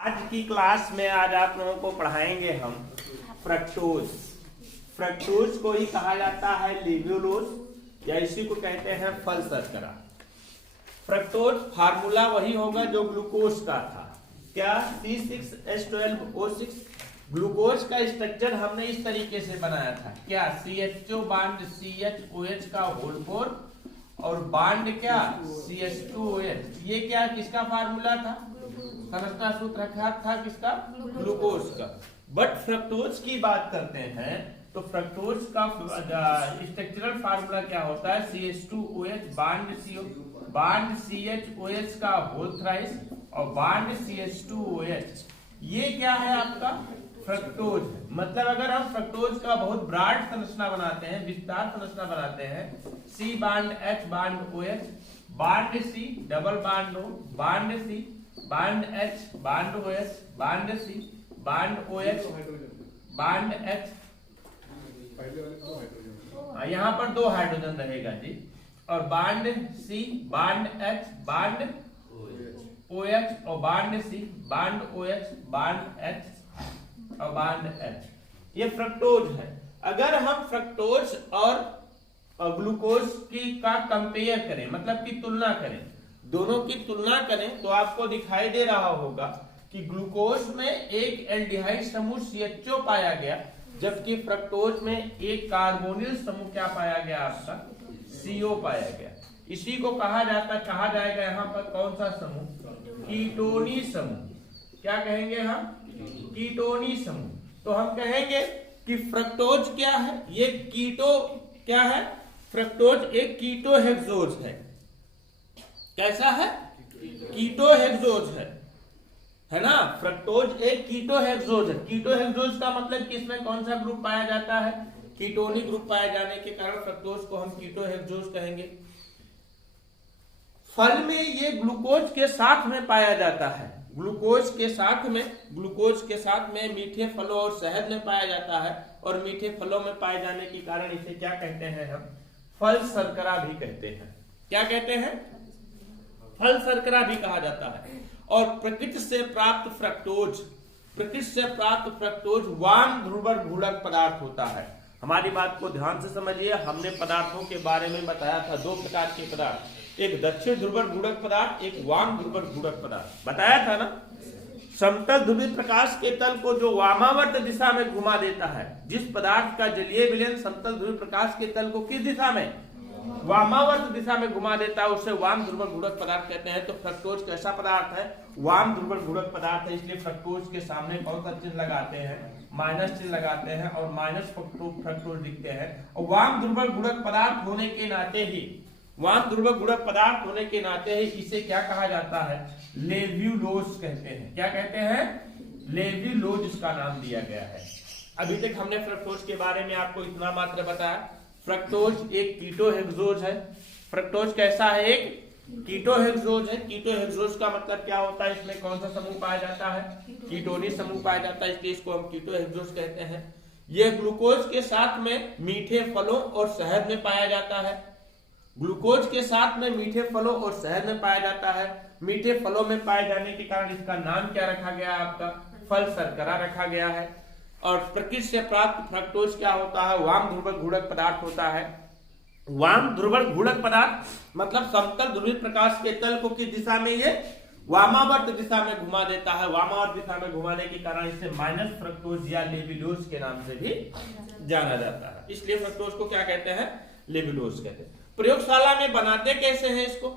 आज की क्लास में आज आप लोगों को पढ़ाएंगे हम फ्रक्टोज। फ्रक्टोज को ही कहा जाता है लेब्यूलोज या इसी को कहते हैं फल शर्करा। फ्रक्टोज फार्मूला वही होगा जो ग्लूकोज का था, क्या C6H12O6। ग्लूकोज का स्ट्रक्चर हमने इस तरीके से बनाया था, क्या CHO बांड CHOH का होल 4 और बांड क्या CH2OH। ये क्या किसका फार्मूला था, संरचना सूत्र रखा था किसका, ग्लूकोज का। बट फ्रक्टोज की बात करते हैं तो फ्रक्टोज का स्ट्रक्चरल फार्मूला क्या होता है, CH2OH bond CO bond CHOH का होल थ्राइस और बांड CH2OH। ये क्या है आपका फ्रक्टोज। मतलब अगर हम फ्रक्टोज का बहुत ब्रॉड संरचना बनाते हैं, विस्तार संरचना बनाते हैं, C bond H bond OH bond C double bond O bond C bond H bond OH bond C bond OH bond H। यहाँ पर 2 हाइड्रोजन रहेगा जी, और bond C bond H bond OH और bond C bond OH bond H और bond H। ये fructose है। अगर हम फ्रक्टोज और ग्लूकोज की का कंपेयर करें, मतलब की तुलना करें, दोनों की तुलना करें तो आपको दिखाई दे रहा होगा कि ग्लूकोज में एक एल्डिहाइड समूह CHO पाया गया, जबकि फ्रक्टोज में एक कार्बोनिल समूह क्या पाया गया, आपका CO पाया गया। इसी को कहा जाएगा यहाँ पर कौन सा समूह, कीटोनी समूह। क्या कहेंगे हम, कीटोनी समूह। तो हम कहेंगे कि फ्रक्टोज क्या है, ये कीटो क्या है, फ्रक्टोज एक कीटोहेक्सोज है। कैसा है, कीटोहेक्सोज है ना। फ्रक्टोज एक कीटोहेक्सोज है। कीटोहेक्सोज का मतलब कि इसमें कौन सा ग्रुप पाया जाता है, कीटोनी ग्रुप पाया जाने के कारण फ्रक्टोज को हम कीटोहेक्सोज कहेंगे। फल में ये ग्लूकोज के साथ में पाया जाता है, ग्लूकोज के साथ में मीठे फलों और शहद में पाया जाता है, और मीठे फलों में पाए जाने के कारण इसे क्या कहते हैं, हम फल शर्करा भी कहते हैं। क्या कहते हैं, फल शर्करा भी कहा जाता है। और प्रकृति से प्राप्त फ्रक्टोज वाम ध्रुवर घूलक पदार्थ होता है। हमारी बात को ध्यान से समझिए, हमने पदार्थों के बारे में बताया था 2 प्रकार के पदार्थ, एक दक्षिण ध्रुवर घूलक पदार्थ, एक वाम ध्रुवर घूलक पदार्थ बताया था ना। समतल ध्रुवीय प्रकाश के तल को जो वामावर्त दिशा में घुमा देता है, जिस पदार्थ का जलीय विलयन समतल ध्रुवीय प्रकाश के तल को किस दिशा में, वामावर्त दिशा में घुमा देता है, उसे वाम ध्रुवक घूलक पदार्थ कहते हैं। तो फ्रक्टोज कैसा पदार्थ है, वाम ध्रुवक घूलक पदार्थ है। इसलिए फ्रक्टोज के सामने कौन सा चिन्ह लगाते हैं, माइनस चिन्ह लगाते हैं, और माइनस फ्रक्टोज लिखते हैं। और वाम ध्रुवक घूलक पदार्थ होने के नाते ही, वाम ध्रुवक घूलक पदार्थ होने के नाते ही इसे क्या कहा जाता है, लेब्यूलोज कहते हैं। क्या कहते हैं, लेब्यूलोज इसका नाम दिया गया है। अभी तक हमने फ्रक्टोज के बारे में आपको इतना मात्र बताया। फ्रक्टोज एक कीटोहेक्सोज है। फ्रक्टोज कैसा है, एक कीटोहेक्सोज है। कीटोहेक्सोज का मतलब क्या होता है, इसमें कौन सा समूह पाया जाता है, कीटोनी समूह पाया जाता है, इसलिए इसको हम कीटोहेक्सोज कहते हैं। यह ग्लूकोज के साथ में मीठे फलों और शहद में पाया जाता है। ग्लूकोज के साथ में मीठे फलों और शहद में पाया जाता है। मीठे फलों में पाए जाने के कारण इसका नाम क्या रखा गया, आपका फल शर्करा रखा गया है। और प्रकृति से प्राप्त फ्रक्टोज क्या होता है, वाम ध्रुवक घूलक पदार्थ होता है। वाम ध्रुवक घूलक पदार्थ मतलब समतल ध्रुवीय प्रकाश के तल को किस दिशा में, ये वामावर्त दिशा में घुमा देता है। वामावर्त दिशा में घुमाने के कारण इसे माइनस फ्रक्टोज या लेब्यूलोज के नाम से भी जाना जाता है। इसलिए फ्रक्टोज को क्या कहते हैं, लेब्यूलोज कहते हैं। प्रयोगशाला में बनाते कैसे हैं इसको,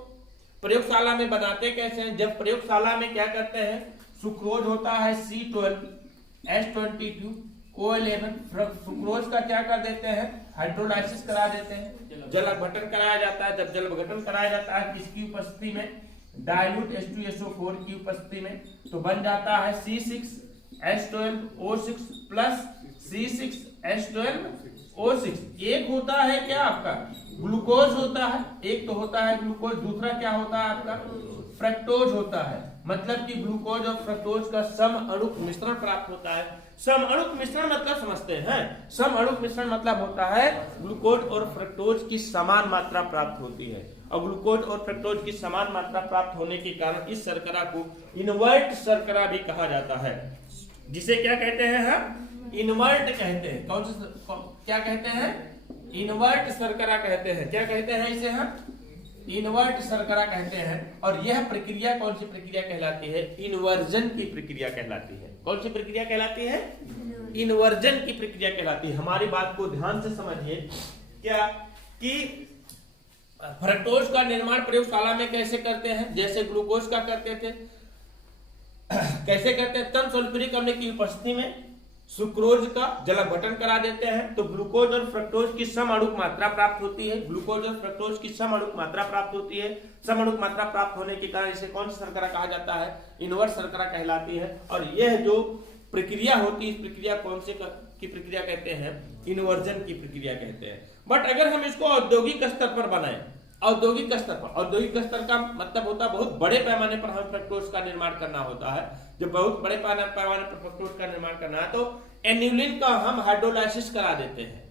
प्रयोगशाला में बनाते कैसे हैं, जब प्रयोगशाला में क्या करते हैं, सुक्रोज होता है C12H22 O11, सुक्रोज का क्या कर देते हैं, हाइड्रोलाइसिस करा देते हैं, जल अपघटन कराया जाता है। जब जल अपघटन कराया जाता है किसकी उपस्थिति में, डाइल्यूट H2SO4 की उपस्थिति में, तो बन जाता है C6H12O6 प्लस C6H12O6। एक होता है क्या आपका ग्लूकोज होता है, एक तो होता है ग्लूकोज, दूसरा क्या होता है आपका फ्रक्टोज होता है। मतलब कि ग्लूकोज और फ्रक्टोज का सम अणुक मिश्रण प्राप्त होता है। सम अणुक मिश्रण मतलब समझते हैं, सम अणुक मिश्रण मतलब होता है ग्लूकोज और फ्रक्टोज की समान मात्रा प्राप्त होती है। और ग्लूकोज और फ्रक्टोज की समान मात्रा प्राप्त होने के कारण इस शर्करा को इनवर्ट शर्करा भी कहा जाता है, जिसे क्या कहते हैं हम? इनवर्ट कहते हैं। क्या कहते हैं? इनवर्ट शर्करा कहते हैं। क्या कहते हैं इसे हम? इनवर्ट शर्करा कहते हैं। और यह प्रक्रिया कौन सी प्रक्रिया कहलाती है? इन्वर्जन की प्रक्रिया कहलाती है। कौन सी प्रक्रिया कहलाती है? इन्वर्जन की प्रक्रिया कहलाती है। हमारी बात को ध्यान से समझिए, क्या कि फ्रक्टोज का निर्माण प्रयोगशाला में कैसे करते हैं? जैसे ग्लूकोज का करते थे। कैसे करते हैं? तन सल्फ्यूरिक अम्ल की उपस्थिति में सुक्रोज का जलावटन करा देते हैं तो ग्लूकोज और फ्रक्टोज की समअणुक मात्रा प्राप्त होती है। ग्लूकोज और फ्रक्टोज की समअणुक मात्रा प्राप्त होती है। समअणुक मात्रा प्राप्त होने के कारण इसे कौन सा शर्करा कहा जाता है? इनवर्ट शर्करा कहलाती है। और यह जो प्रक्रिया होती है, इस प्रक्रिया कौन से की प्रक्रिया कहते हैं? इन्वर्जन की प्रक्रिया कहते हैं। बट अगर हम इसको औद्योगिक स्तर पर बनाएं, औद्योगिक स्तर का मतलब होता है बहुत बड़े पैमाने पर हमें फ्रक्टोज का निर्माण करना होता है। जब बहुत बड़े पैमाने पर फ्रक्टोज का निर्माण करना है तो एन्युलिन का हम हाइड्रोलाइसिस करा देते हैं।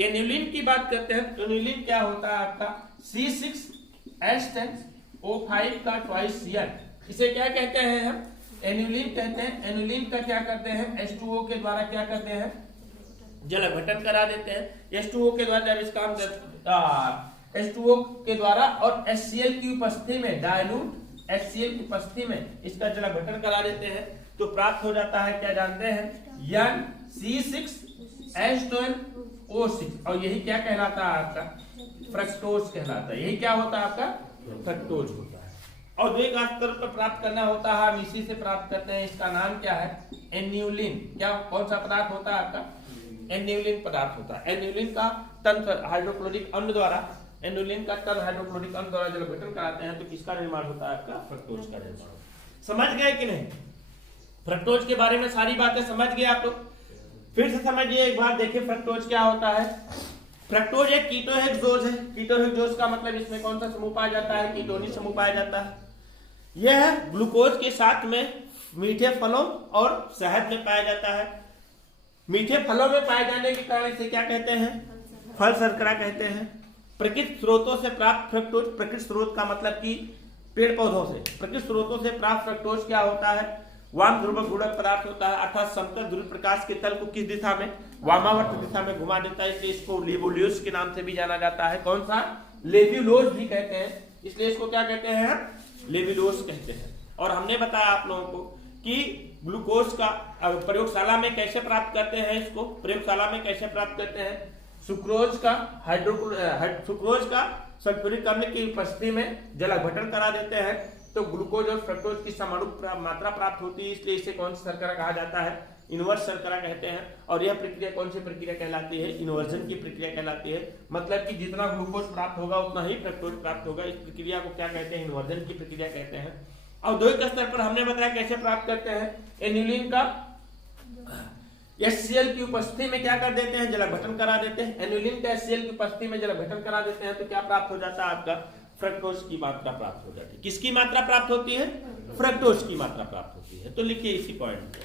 एन्युलिन की बात करते हैं। एन्युलिन क्या होता है आपका? C6H10O5 का ट्वाइस Cn। इसे क्या कहते हैं हम? एन्युलिन कहते हैं। एन्युलिन का क्या करते हैं? H2O के द्वारा क्या करते हैं? जलावटन करा देते हैं। H2O के द्वारा जब इसका हम H2O के द्वारा और HCl की उपस्थिति में, डाइल्यूट HCl की उपस्थिति में इसका जलावटन करा देते हैं तो प्राप्त हो जाता है, क्या जानते हैं? C6H12O6। और यही क्या कहलाता है आपका? फ्रक्टोज कहलाता है। यही क्या होता है आपका? फ्रक्टोज होता है। औद्योगिक स्तर पर प्राप्त करना होता है, हम इसी से प्राप्त करते हैं। इसका नाम क्या है? एन्युलिन। क्या कौन सा पदार्थ होता है आपका? एन्युलिन पदार्थ होता है। एन्युलिन का तन हाइड्रोक्लोरिक अम्ल द्वारा जलावटन कराते हैं तो किसका निर्माण होता है? आपका फ्रक्टोज का निर्माण। समझ गए कि नहीं? फ्रक्टोज के बारे में सारी बातें समझ गए आप लोग? फिर से समझिए एक बार, देखिए फ्रक्टोज क्या होता है। फ्रक्टोज एक कीटोहेक्सोज है। कीटोहेक्सोज का मतलब इसमें कौन सा समूह पाया जाता है? कीटोनिक समूह पाया जाता है। यह ग्लूकोज के साथ में मीठे फलों और शहद में पाया जाता है। मीठे फलों में पाए जाने के कारण इसे क्या कहते हैं? फल शर्करा कहते हैं। प्रकृति स्रोतों से प्राप्त फ्रक्टोज, प्रकृति स्रोत का मतलब कि पेड़ पौधों से, प्रकृति स्रोतों से प्राप्त फ्रक्टोज क्या होता है? वाम ध्रुवक गुणक पदार्थ होता है, अर्थात समतल ध्रुव प्रकाश के तल को किस दिशा में? वामावर्त दिशा में घुमा देता है, इसलिए इसको लेवुलोज के नाम से भी जाना जाता है। कौन सा? लेवुलोज भी कहते हैं, इसलिए इसको क्या कहते हैं? लेवुलोज कहते हैं। और हमने बताया आप लोगों को कि ग्लूकोज का प्रयोगशाला में कैसे प्राप्त करते हैं। इसको प्रयोगशाला में कैसे प्राप्त करते हैं? सुक्रोज का सल्फ्यूरिक अम्ल की उपस्थिति में जलावटन करा देते हैं तो ग्लूकोज और फ्रक्टोज की समअणुक मात्रा प्राप्त होती है, इसलिए इसे कौन सा शर्करा कहा जाता है? इनवर्ट शर्करा कहते हैं। और यह प्रक्रिया कौन सी प्रक्रिया कहलाती है? इन्वर्जन की प्रक्रिया कहलाती है। मतलब कि जितना ग्लूकोज प्राप्त होगा उतना ही फ्रक्टोज प्राप्त होगा। इस प्रक्रिया को क्या कहते हैं? इन्वर्जन की प्रक्रिया कहते हैं। औद्योगिक स्तर पर हमने बताया कैसे प्राप्त करते हैं। एन्युलिन का HCl की उपस्थिति में क्या कर देते हैं? जलावटन करा देते हैं। एन्युलिन का HCl की उपस्थिति में जलावटन करा देते हैं तो क्या प्राप्त हो जाता है? आपका फ्रक्टोज की मात्रा प्राप्त हो जाती है। किसकी मात्रा प्राप्त होती है? फ्रक्टोज की मात्रा प्राप्त होती है। तो लिखिए इसी पॉइंट पे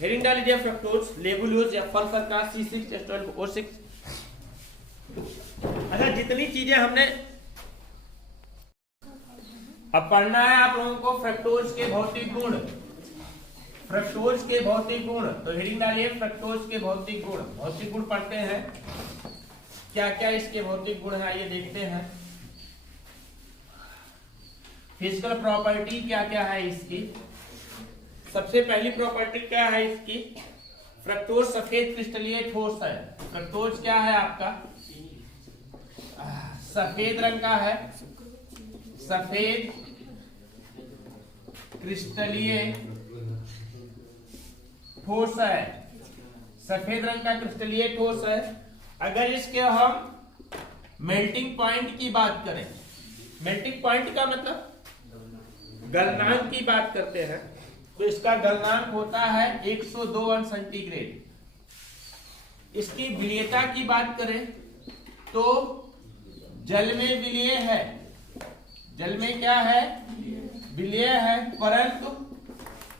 हेडिंग डाल लीजिए, फ्रक्टोज, लेवुलोज या फल शर्करा C6H12O6। अच्छा, जितनी चीजें हमने अब पढ़ना है आप लोगों को फ्रक्टोज के भौतिक गुण। फ्रक्टोज के भौतिक गुण, तो हेडिंग डालिए फ्रक्टोज के भौतिक गुण। भौतिक गुण पढ़ते हैं, क्या क्या इसके भौतिक गुण है आइए देखते हैं। फिजिकल प्रॉपर्टी क्या क्या है इसकी? सबसे पहली प्रॉपर्टी क्या है इसकी? फ्रक्टोज सफेद क्रिस्टलीय ठोस है। फ्रक्टोज क्या है आपका? सफेद रंग का है, सफेद क्रिस्टलीय ठोस है। सफेद रंग का क्रिस्टलीय ठोस है। अगर इसके हम मेल्टिंग पॉइंट की बात करें, मेल्टिंग पॉइंट का मतलब गलनांक की बात करते हैं तो इसका गलनांक होता है 102 अंश सेंटीग्रेड। इसकी विलीयता की बात करें तो जल में विलीय है, जल में क्या है? विलीय है, परंतु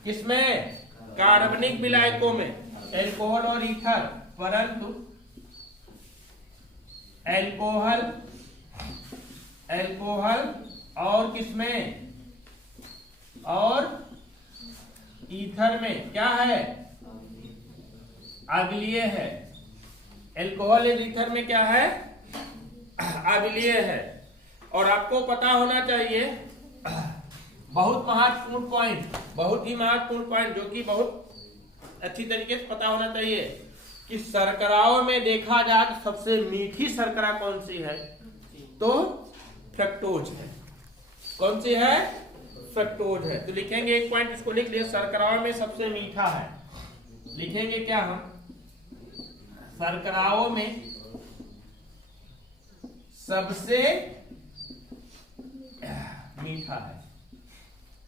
किसमें? कार्बनिक विलायकों में, एल्कोहल और ईथर, परंतु एल्कोहल और किसमें, और ईथर में क्या है, अम्लीय है। एल्कोहल और ईथर में क्या है, अम्लीय है। और आपको पता होना चाहिए बहुत महत्वपूर्ण पॉइंट, बहुत ही महत्वपूर्ण पॉइंट जो कि बहुत अच्छी तरीके से पता होना चाहिए कि शर्कराओं में देखा जाए तो सबसे मीठी शर्करा कौन सी है, तो फ्रक्टोज है। कौन सी है, फ्रक्टोज है। तो लिखेंगे एक पॉइंट, इसको लिख लिया, शर्कराओं में सबसे मीठा है। लिखेंगे क्या हम, शर्कराओं में सबसे मीठा है।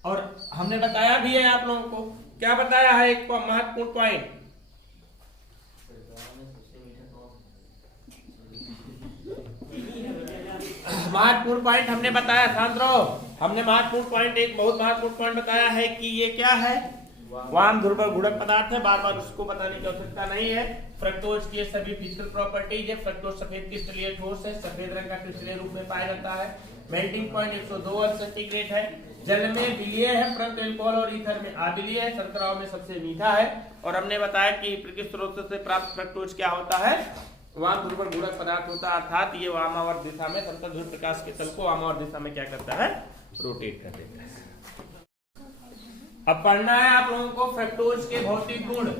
और हमने बताया भी है आप लोगों को, क्या बताया है, एक महत्वपूर्ण पॉइंट, महत्वपूर्ण पॉइंट हमने बताया, शांत रहो। हमने महत्वपूर्ण पॉइंट, एक बहुत महत्वपूर्ण पॉइंट बताया है कि ये क्या है, वाम ध्रुव गुणक पदार्थ है। बार बार उसको बताने की आवश्यकता नहीं है। फ्रक्टोज की सभी फिजिकल प्रॉपर्टीज है। फ्रक्टोज सफेद क्रिस्टलीय ठोस है, सफेद रंग का क्रिस्टलीय रूप में पाया जाता है। मेल्टिंग पॉइंट 102 अंश सेंटीग्रेड है। जल में विलीय है, परंतु अल्कोहल और ईथर में अविलीय है। शर्कराओं में सबसे मीठा है। और हमने बताया कि प्राकृतिक स्रोत से प्राप्त फ्रक्टोज क्या होता है, वाम ध्रुव गुणक पदार्थ होता है, अर्थात ये वामावर्त दिशा में समतल ध्रुव प्रकाश के तल को वामावर्त दिशा में क्या करता है, रोटेट कर देता है। अब पढ़ना है आप लोगों को फ्रक्टोज के भौतिक गुण।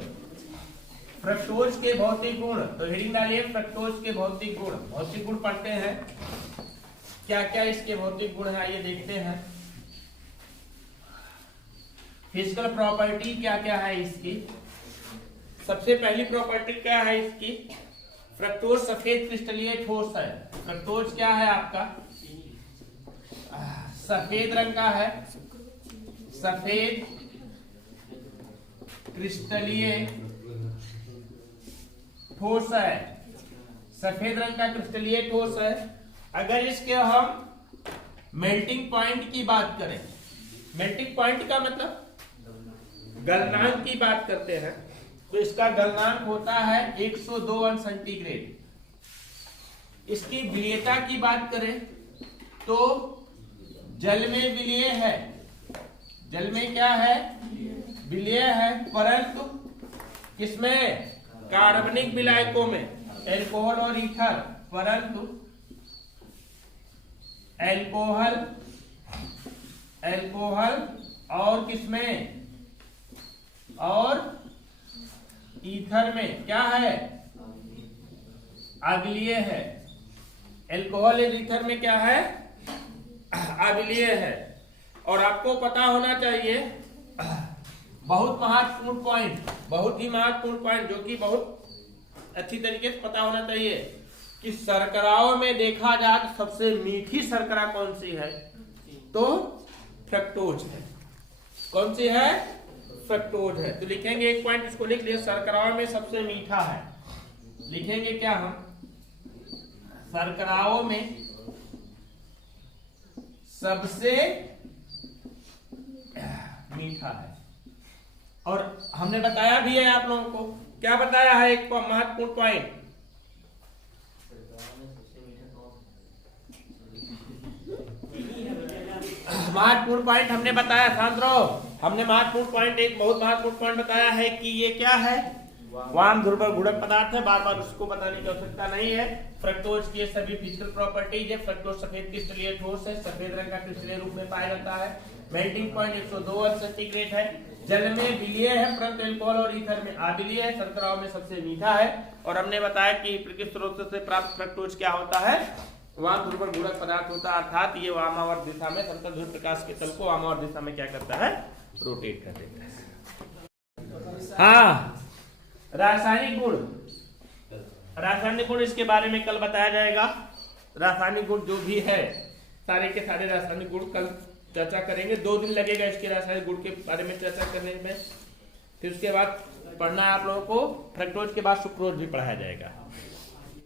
फ्रक्टोज के भौतिक गुण, तो हेडिंग डालिए फ्रक्टोज के भौतिक गुण। भौतिक गुण पढ़ते हैं, क्या क्या इसके भौतिक गुण है आइए देखते हैं। फिजिकल प्रॉपर्टी क्या क्या है इसकी। सबसे पहली प्रॉपर्टी क्या है इसकी, फ्रक्टोज सफेद क्रिस्टलीय ठोस है। फ्रक्टोज क्या है आपका, सफेद रंग का है, सफेद क्रिस्टलीय ठोस है, सफेद रंग का क्रिस्टलीय ठोस है। अगर इसके हम मेल्टिंग पॉइंट की बात करें, मेल्टिंग पॉइंट का मतलब गलनांक की बात करते हैं, तो इसका गलनांक होता है 102 अंश सेंटीग्रेड। इसकी विलीयता की बात करें तो जल में विलीय है, जल में क्या है, विलीय है, परंतु किसमें, कार्बनिक विलायकों में, एल्कोहल और ईथर, परंतु एल्कोहल, एल्कोहल और किसमें, और ईथर में क्या है, अम्लीय है। एल्कोहल और ईथर में क्या है, अम्लीय है। और आपको पता होना चाहिए बहुत महत्वपूर्ण पॉइंट, बहुत ही महत्वपूर्ण पॉइंट जो कि बहुत अच्छी तरीके से पता होना चाहिए कि शर्कराओं में देखा जाए तो सबसे मीठी शर्करा कौन सी है, तो फ्रक्टोज है। कौन सी है, फ्रक्टोज है। तो लिखेंगे एक पॉइंट, इसको लिख लिया, शर्कराओं में सबसे मीठा है। लिखेंगे क्या हम, शर्कराओं में सबसे मीठा है। और हमने बताया भी है आप लोगों को, क्या बताया है, एक महत्वपूर्ण पॉइंट, महत्वपूर्ण पॉइंट हमने बताया, शांत रहो। हमने महत्वपूर्ण पॉइंट, एक बहुत महत्वपूर्ण पॉइंट बताया है कि ये क्या है, वाम ध्रुव गुणक पदार्थ है। बार बार उसको बताने की आवश्यकता नहीं है। फ्रक्टोज की सभी फिजिकल प्रॉपर्टीज है। फ्रक्टोज सफेद क्रिस्टलीय ठोस है, सफेद रंग का क्रिस्टलीय रूप में पाया जाता है। मेल्टिंग पॉइंट 102 अंश सेंटीग्रेड है। जल में विलीय है, परंतु अल्कोहल और ईथर में अविलीय है। शर्कराओं में सबसे मीठा है। और हमने बताया कि प्राकृतिक स्रोत से प्राप्त फ्रक्टोज क्या होता है, वाम ध्रुव गुणक पदार्थ होता है, अर्थात ये वामावर्त दिशा में समतल ध्रुव प्रकाश के तल को वामावर्त दिशा में क्या करता है, रोटेट कर देता है। हाँ, रासायनिक गुण, रासायनिक गुण इसके बारे में कल बताया जाएगा। रासायनिक गुण जो भी है, सारे के सारे रासायनिक गुण कल चर्चा करेंगे। 2 दिन लगेगा इसके रासायनिक गुण के बारे में चर्चा करने में। फिर उसके बाद पढ़ना है आप लोगों को, फ्रक्टोज के बाद सुक्रोज भी पढ़ाया जाएगा।